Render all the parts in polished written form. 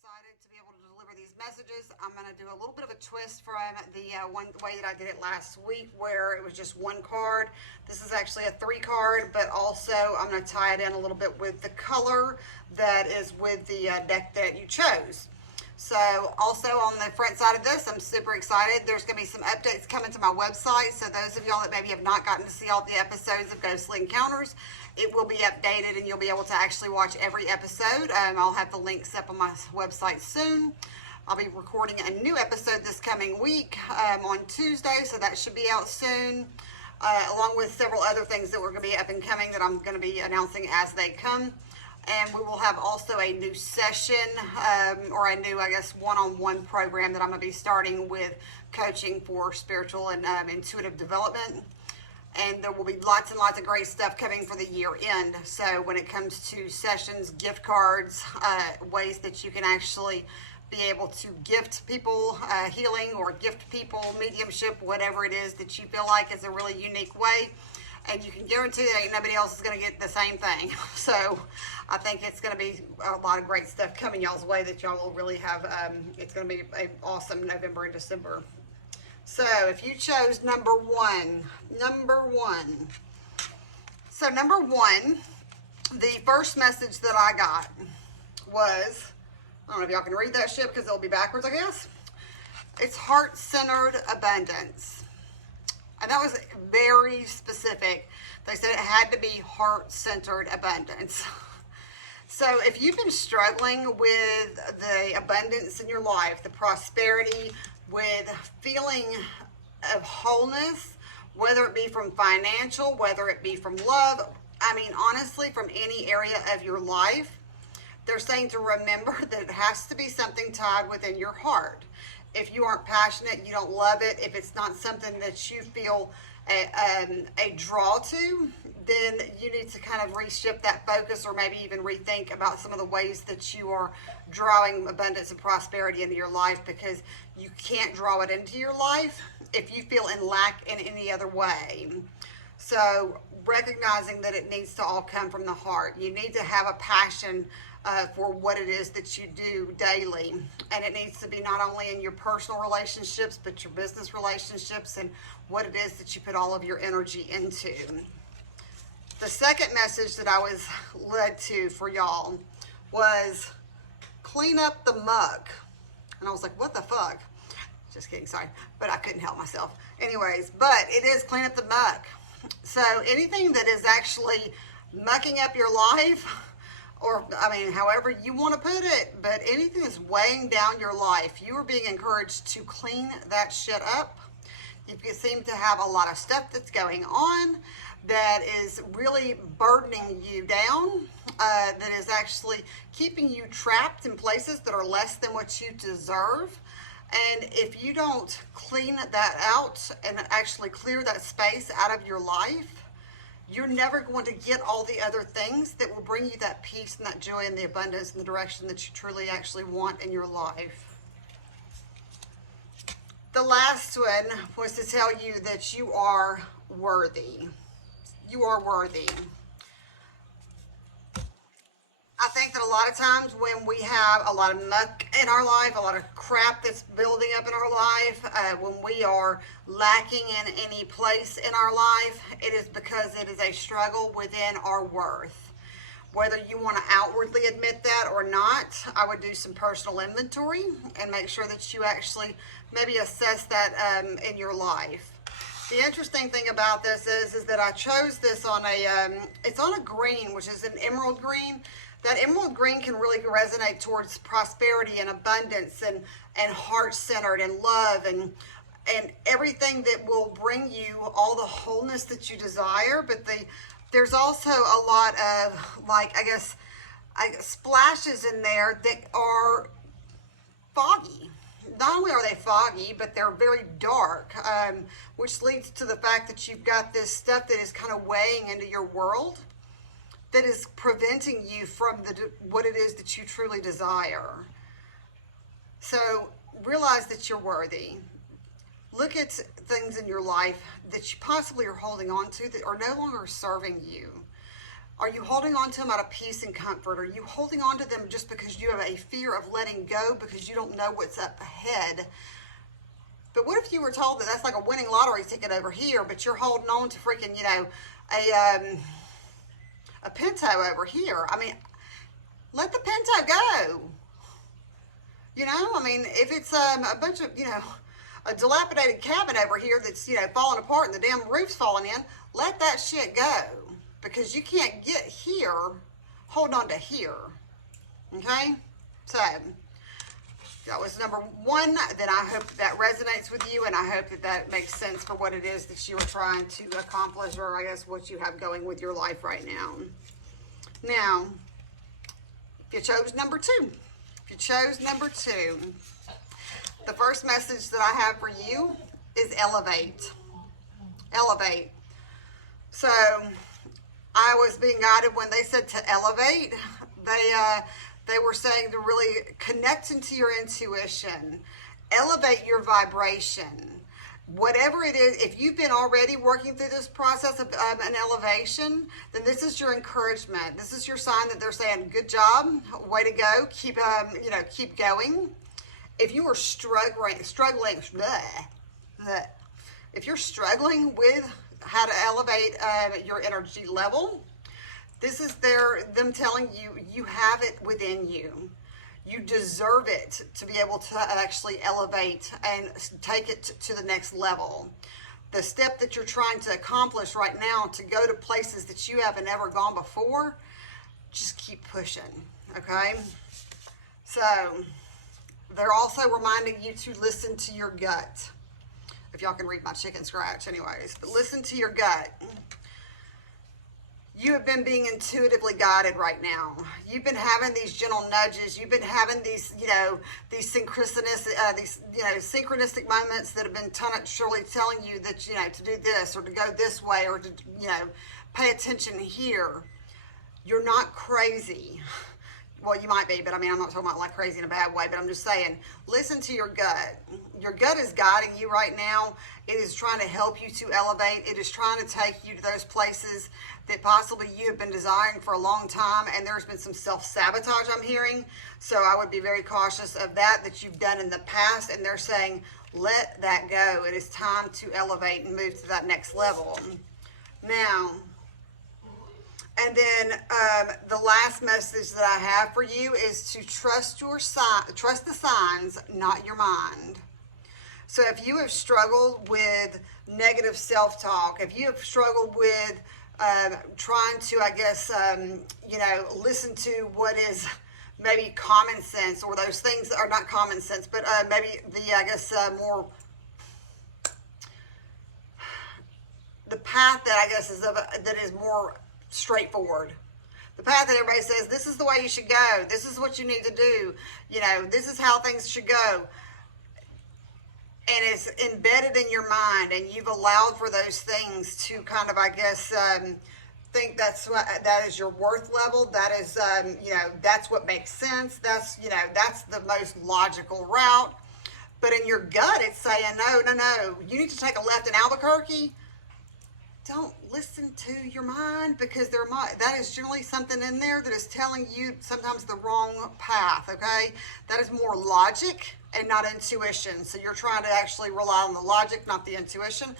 excited to be able to deliver these messages. I'm going to do a little bit of a twist from the one way that I did it last week, where it was just one card. This is actually a 3 card, but also I'm going to tie it in a little bit with the color that is with the deck that you chose. So also on the front side of this, I'm super excited. There's going to be some updates coming to my website. So those of y'all that maybe have not gotten to see all the episodes of Ghostly Encounters, it will be updated and you'll be able to actually watch every episode. I'll have the links up on my website soon. I'll be recording a new episode this coming week on Tuesday, so that should be out soon, along with several other things that we're going to be up and coming that I'm going to be announcing as they come. And we will have also a new session, or a new, I guess, one-on-one program that I'm going to be starting with coaching for spiritual and intuitive development. And there will be lots and lots of great stuff coming for the year end. So when it comes to sessions, gift cards, ways that you can actually be able to gift people healing or gift people mediumship, whatever it is that you feel like is a really unique way. And you can guarantee that ain't nobody else is going to get the same thing. So I think it's going to be a lot of great stuff coming y'all's way that y'all will really have. It's going to be an awesome November and December. So if you chose number one. So number one, the first message that I got was, I don't know if y'all can read that shit because it'll be backwards, I guess. It's heart-centered abundance. And that was very specific. They said it had to be heart-centered abundance. So if you've been struggling with the abundance in your life, the prosperity, with feeling of wholeness, whether it be from financial, whether it be from love, I mean, honestly, from any area of your life, they're saying to remember that it has to be something tied within your heart. If you aren't passionate, you don't love it, if it's not something that you feel a draw to, then you need to kind of reshift that focus, or maybe even rethink about some of the ways that you are drawing abundance and prosperity into your life, because you can't draw it into your life if you feel in lack in any other way. So recognizing that it needs to all come from the heart. You need to have a passion for what it is that you do daily, and it needs to be not only in your personal relationships but your business relationships and what it is that you put all of your energy into. The second message that I was led to for y'all was clean up the muck. And I was like, what the fuck? Just kidding, sorry, but I couldn't help myself. Anyways, but it is clean up the muck. So anything that is actually mucking up your life, or I mean, however you want to put it, but anything that's weighing down your life, you are being encouraged to clean that shit up. You seem to have a lot of stuff that's going on that is really burdening you down, that is actually keeping you trapped in places that are less than what you deserve. And if you don't clean that out and actually clear that space out of your life, you're never going to get all the other things that will bring you that peace and that joy and the abundance and the direction that you truly actually want in your life. The last one was to tell you that you are worthy. You are worthy. I think that a lot of times when we have a lot of muck in our life, a lot of crap that's building up in our life, when we are lacking in any place in our life, it is because it is a struggle within our worth. Whether you want to outwardly admit that or not, I would do some personal inventory and make sure that you actually maybe assess that in your life. The interesting thing about this is that I chose this on it's on a green, which is an emerald green. That emerald green can really resonate towards prosperity and abundance and heart-centered and love and everything that will bring you all the wholeness that you desire. But there's also a lot of, like, I guess, splashes in there that are foggy. Not only are they foggy, but they're very dark, which leads to the fact that you've got this stuff that is kind of weighing into your world, that is preventing you from what it is that you truly desire. So realize that you're worthy. Look at things in your life that you possibly are holding on to that are no longer serving you. Are you holding on to them out of peace and comfort? Are you holding on to them just because you have a fear of letting go because you don't know what's up ahead? But what if you were told that that's like a winning lottery ticket over here, but you're holding on to freaking, you know, a Pinto over here? I mean, let the Pinto go. You know, I mean, if it's a bunch of, you know, a dilapidated cabin over here that's, you know, falling apart and the damn roof's falling in, let that shit go. Because you can't get here, hold on to here. Okay? So, that was number one. Then I hope that resonates with you, and I hope that that makes sense for what it is that you are trying to accomplish, or I guess what you have going with your life right now. Now, if you chose number two, the first message that I have for you is elevate. Elevate. So, I was being guided when they said to elevate. They were saying to really connect into your intuition, elevate your vibration. Whatever it is, if you've been already working through this process of an elevation, then this is your encouragement. This is your sign that they're saying, good job, way to go, keep going. If you are struggling, if you're struggling with how to elevate your energy level, this is them telling you, you have it within you. You deserve it to be able to actually elevate and take it to the next level. The step that you're trying to accomplish right now to go to places that you haven't ever gone before, just keep pushing, okay? So, they're also reminding you to listen to your gut. If y'all can read my chicken scratch anyways, but listen to your gut. You have been being intuitively guided right now. You've been having these gentle nudges. You've been having these, these synchronistic moments that have been surely telling you that, to do this or to go this way or to, pay attention here. You're not crazy. Well, you might be, but I mean, I'm not talking about like crazy in a bad way, but I'm just saying, listen to your gut. Your gut is guiding you right now. It is trying to help you to elevate. It is trying to take you to those places that possibly you have been desiring for a long time, and there's been some self-sabotage I'm hearing. So I would be very cautious of that you've done in the past, and they're saying, let that go. It is time to elevate and move to that next level. Now, and then the last message that I have for you is to trust the signs, not your mind. So if you have struggled with negative self-talk, if you have struggled with trying to, listen to what is maybe common sense, or those things that are not common sense, but maybe more the path that that is more straightforward. The path that everybody says, this is the way you should go. This is what you need to do. This is how things should go. And it's embedded in your mind, and you've allowed for those things to kind of, think that is your worth level. That is, that's what makes sense. That's the most logical route. But in your gut, it's saying, no, you need to take a left in Albuquerque. Don't listen to your mind, because that is generally something in there that is telling you sometimes the wrong path, okay? That is more logic and not intuition. So you're trying to actually rely on the logic, not the intuition.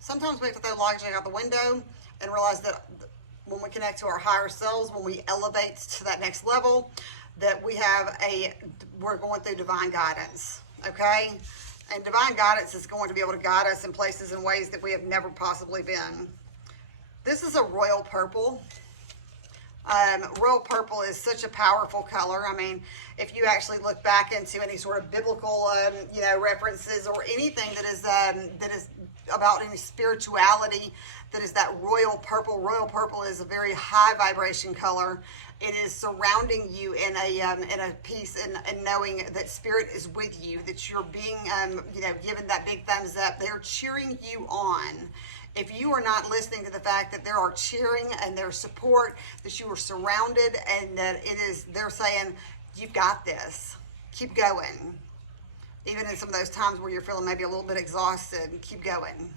Sometimes we have to throw logic out the window and realize that when we connect to our higher selves, when we elevate to that next level, that we're going through divine guidance, okay? And divine guidance is going to be able to guide us in places and ways that we have never possibly been. This is a royal purple. Royal purple is such a powerful color. I mean, if you actually look back into any sort of biblical, references or anything that is about any spirituality, that is that royal purple. Royal purple is a very high vibration color. It is surrounding you in a peace and knowing that spirit is with you, that you're being, given that big thumbs up. They're cheering you on. If you are not listening to the fact that there are cheering and there's support, that you are surrounded, and that they're saying, you've got this. Keep going. Even in some of those times where you're feeling maybe a little bit exhausted, keep going.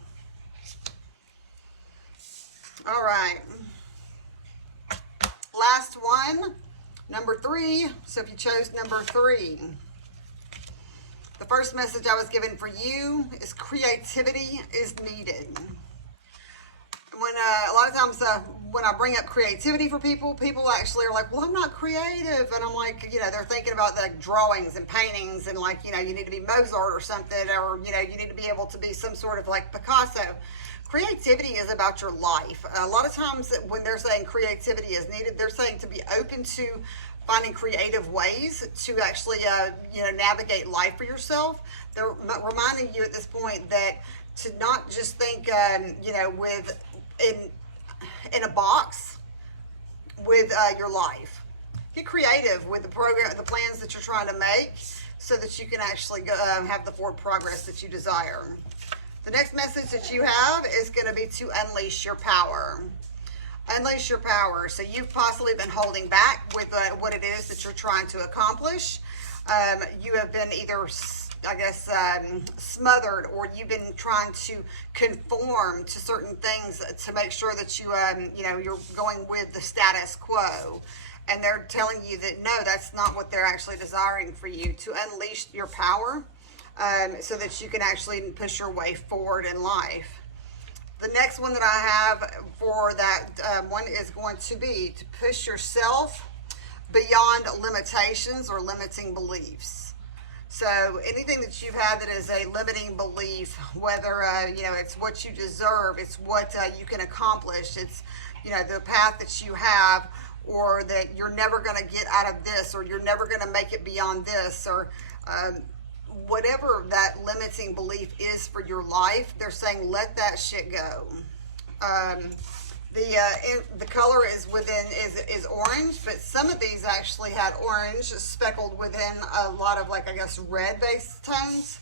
All right. last one, number 3. So if you chose number 3, the first message I was given for you is creativity is needed. When a lot of times when I bring up creativity for people, people actually are like, well, I'm not creative. And I'm like, they're thinking about like drawings and paintings and like, you need to be Mozart or something, or, you need to be able to be some sort of like Picasso. Creativity is about your life. A lot of times when they're saying creativity is needed, they're saying to be open to finding creative ways to actually, navigate life for yourself. They're reminding you at this point that to not just think, in a box with your life. Get creative with the program, the plans that you're trying to make, so that you can actually go, have the forward progress that you desire. The next message that you have is going to be to unleash your power. Unleash your power. So you've possibly been holding back with what it is that you're trying to accomplish. You have been either, smothered, or you've been trying to conform to certain things to make sure that you're going with the status quo. And they're telling you that no, that's not what they're actually desiring for you. To unleash your power, so that you can actually push your way forward in life. The next one that I have for that one is going to be to push yourself beyond limitations or limiting beliefs. So anything that you've had that is a limiting belief, whether it's what you deserve, it's what you can accomplish, it's the path that you have, or that you're never going to get out of this, or you're never going to make it beyond this, or whatever that limiting belief is for your life, they're saying let that shit go. The color is is orange, but some of these actually had orange speckled within a lot of red based tones.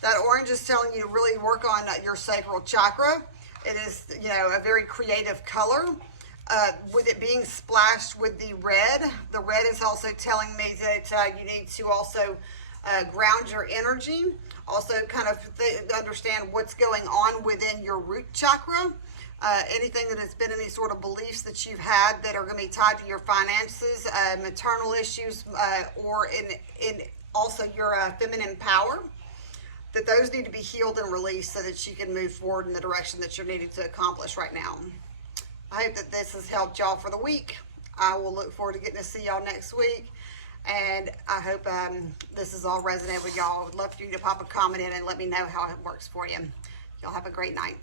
That orange is telling you to really work on your sacral chakra. It is a very creative color. With it being splashed with the red is also telling me that you need to also ground your energy. Also kind of understand what's going on within your root chakra. Anything that has been any sort of beliefs that you've had that are going to be tied to your finances, maternal issues, or in also your feminine power, that those need to be healed and released so that you can move forward in the direction that you're needing to accomplish right now. I hope that this has helped y'all for the week. I will look forward to getting to see y'all next week. And I hope this has all resonated with y'all. I would love for you to pop a comment in and let me know how it works for you. Y'all have a great night.